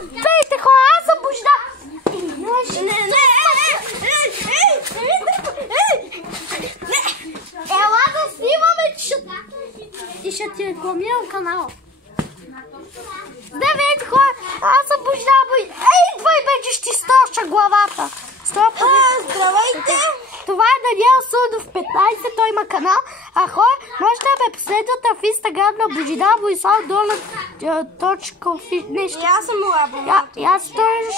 Пейте хора, аз съм Божидар. Ела да снимаме, и ще ти рекламирам канала. Здравейте хора, аз съм Божидар. Ей, твой вече ще сточа главата. Здравейте! Това е Даниел Судов 15, той има канал. А хора, можете да ме последвате в Инстаграм на Божидар Войслав нещо. И аз съм абонат.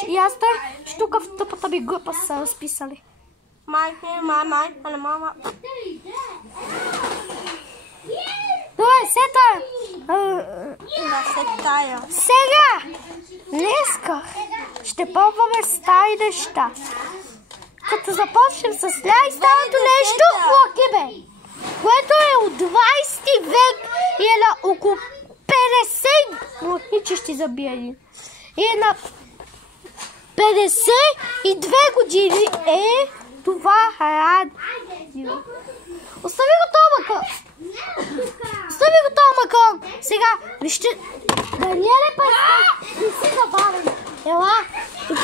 И аз той тук в тъпата ми група са разписали. Мама. Добре, сета. Сега, днеска ще пробваме стари неща. Като започнем с най-старото нещо, локибе, което е от 20 век и е на около 50... Лотниче ще забия един. И е на 52 години е това радио. Остави го това макън. Остави го това макън. Сега, вижте, Даниеле, не си забавен. Ела, тук.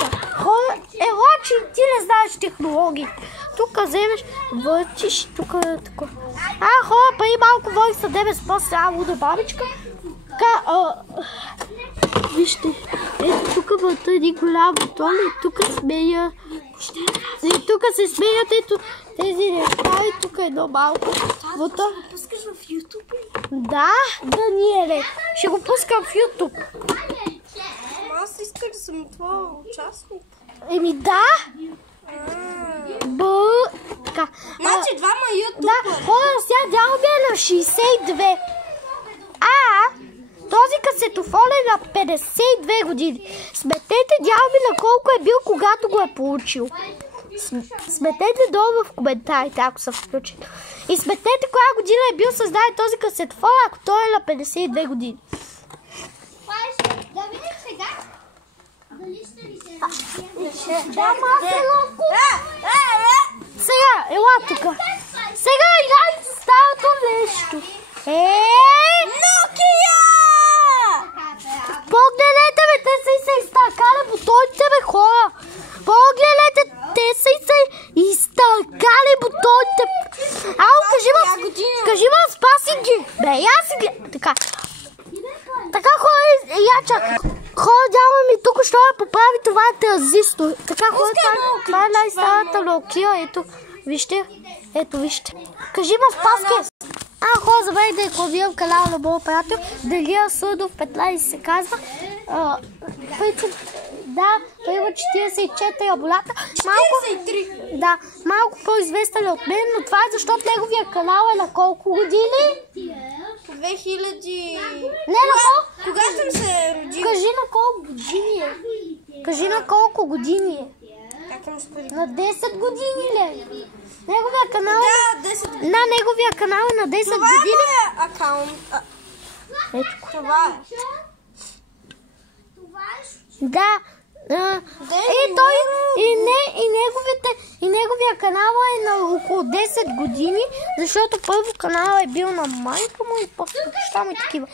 Ела, че ти не знаеш технологии. Тук вземеш, върчиш, тук е такова. Хора, преди малко водих съдебен спор с луда бабичка. Вижте, ето тук върта един голям бутон и тук сменя. И тук се сменят ето тези неща и тук едно малко. Това да го пускаш в YouTube? Да, Даниеле, ще го пускам в YouTube. Аз исках да съм твоя участник. Еми да. Така. Значи двама ютубър. Да, хора, сега дядо ми е на 62. Този касетофон е на 52 години. Сметете дядо ми на колко е бил, когато го е получил. Сметете долу в коментарите, ако са включени. И сметете коя година е бил създаден този касетофон, ако той е на 52 години. Да видим сега. Дали ще ли се Сега, ела тук. Сега най-старото нещо. Nokia! Погледнете ме, те са и се изтъркали бутоните, бе, хора. Погледнете, те са и се изтъркали бутоните. Кажи ма, спаси ги. Бе, я си ги. Така хора, я чакай. Хора, дядо ми тук ще ме поправи, това е транзистор. Така хора, това е най-старата Nokia. Ето, вижте. Ето, вижте. Кажи ма, спаски. Хора, забравих да рекламирам канала на моят приятел. Даниел Судов 15 се казва. Да, той има 44 абоната. 43. Да, малко по-известен от мен, но това е защото неговия канал е на колко години? 2000... Не, на колко? Кога съм се родил? Кажи на колко години е. Кажи на колко години е. На 10 години ли? Неговия канал Да, 10 години. На неговия канал е на 10 това години. Това е моя акаунт. Ето. Това е. Да. И неговия канал е на около 10 години, защото първо канал е бил на майка му и после баща му и такива.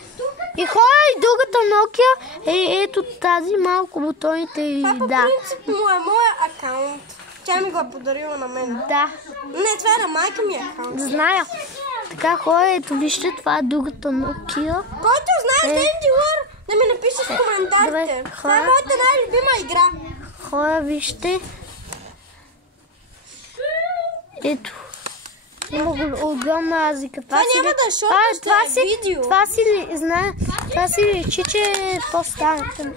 И хора, и другата Nokia е ето тази малко бутоните и да. Това по принцип му е моя акаунт. Тя ми го е подарила на мен. Да. Не, това е на майка ми акаунт. Зная. Така хора, ето вижте, това е другата Nokia. Който знаеш Денди Лър, да ми напишеш в коментарите. Това е моята най-любима игра. Хора, вижте. Ето. Има огромна разлика. Това няма да е шорт, това е видео. Това си личи, че е по-старата.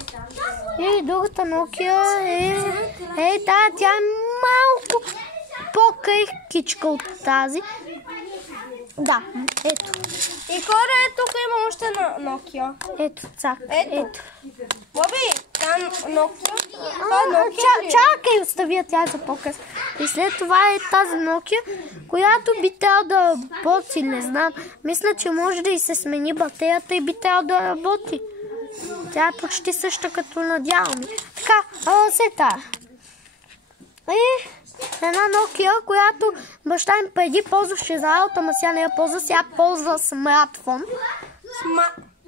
И другата Nokia е тя е малко по-крехкичка от тази. Да, ето. И хора, тук има още на Nokia. Ето, цак. Ето. Боби, там Nokia. Чакай, оставя тя за по-късно. И след това е тази Nokia, която би трябвало да работи, не знам. Мисля, че може да и се смени батерията и би трябвало да работи. Тя е почти съща като на дядо ми. Така, сета. И една Nokia, която баща ми преди ползваше за работа, ама сега не я ползва, сега ползва смартфон.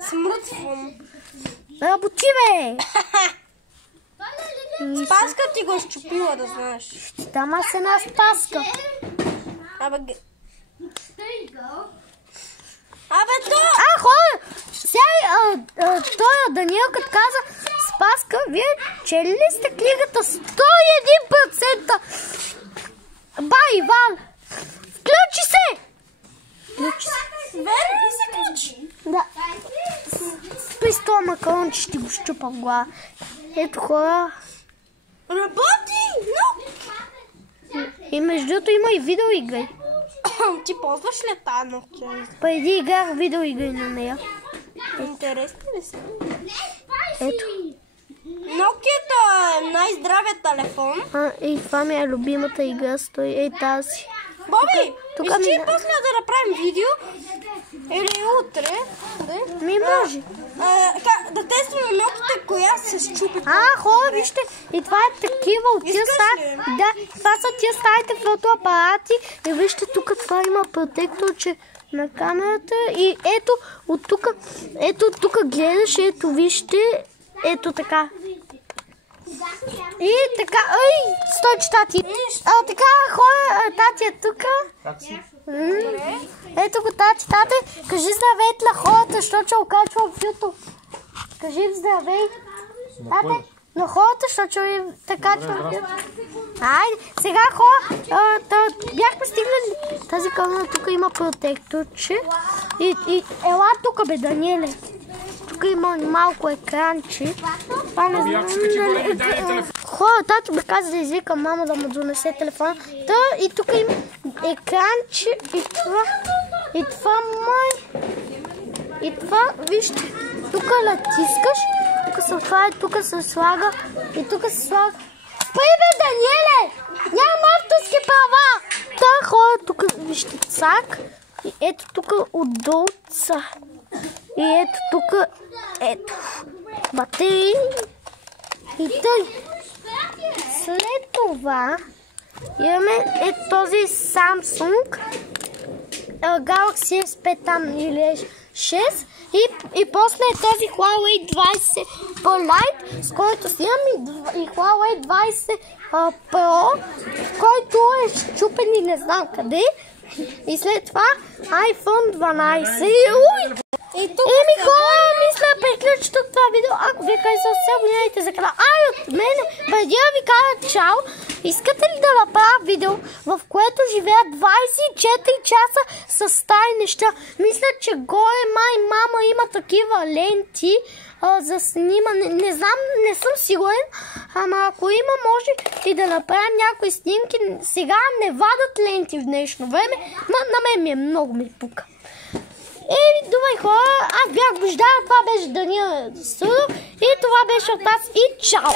Смартфон. Работи, бе! Паска ти го щупила, да знаеш. Ще дам аз една спаска. Абе, то! Хора! Сега той Даниел като каза спаска, вие чели ли сте книгата 101%? Бай, Иван! Включи се! Верно ли се включи? Да. Спи с това макарон, че ще го щупа в глава. Ето хора. Работи! Но! И между другото има и видеоигри. Ти ползваш ли тази Nokia? Преди играх видеоигри на нея. Интересни ли са? Ето. Nokia е най-здравият телефон. И това ми е любимата игра. Стои тази. Боби, Тук искаш после да направим видео? Или утре? Ми може. Да тестваме ноките, коя се щупи. Хора, вижте, и това е такива от тия стари. Да, това са тия старите фотоапарати. И вижте, тук това има протекторче на камерата. И ето, от тук, ето тук гледаш, ето вижте, ето така. И така, стой, че тати. Така, хора, тати е тук. Ето го тати. Кажи здравейте на хората, защото ще окачвам в YouTube. Кажи здравей. Тате, на хората, защото ще така качвам в YouTube. Айде, сега хора, бяхме стигнали. Тази камера тук има протекторче. И ела тук, бе, Даниеле. Тук има малко екранче. Това не знам. Хора, тати ме каза да извикам мама да му донесе телефона. И тук има екранче и това, вижте, тук натискаш, тук се отваря, тук се слага и тук се слага. Спри, бе, Даниеле! Нямам авторски права! Хора, тук вижте цак и ето тук отдолу цак. И ето тук, ето, батерии и тъй. След това имаме този Samsung Galaxy S5 там или 6 и после този Huawei 20 Pro Lite, с който си имам и Huawei 20 Pro, който е щупен и не знам къде. И след това iPhone 12. Еми хора, мисля да приключи тук това видео. Ако ви харесва, се абонирайте за канала. От мене, преди да ви кажа чао, искате ли да направя видео, в което живеят 24 часа с стари неща? Мисля, че горе май мама има такива ленти за снимане. Не знам, не съм сигурен, ама ако има, може и да направим някои снимки. Сега не вадат ленти в днешно време, но на мен ми е много ми пука. Думай хора, аз бях Бождар, това беше Даниел Судов и това беше от нас и чао!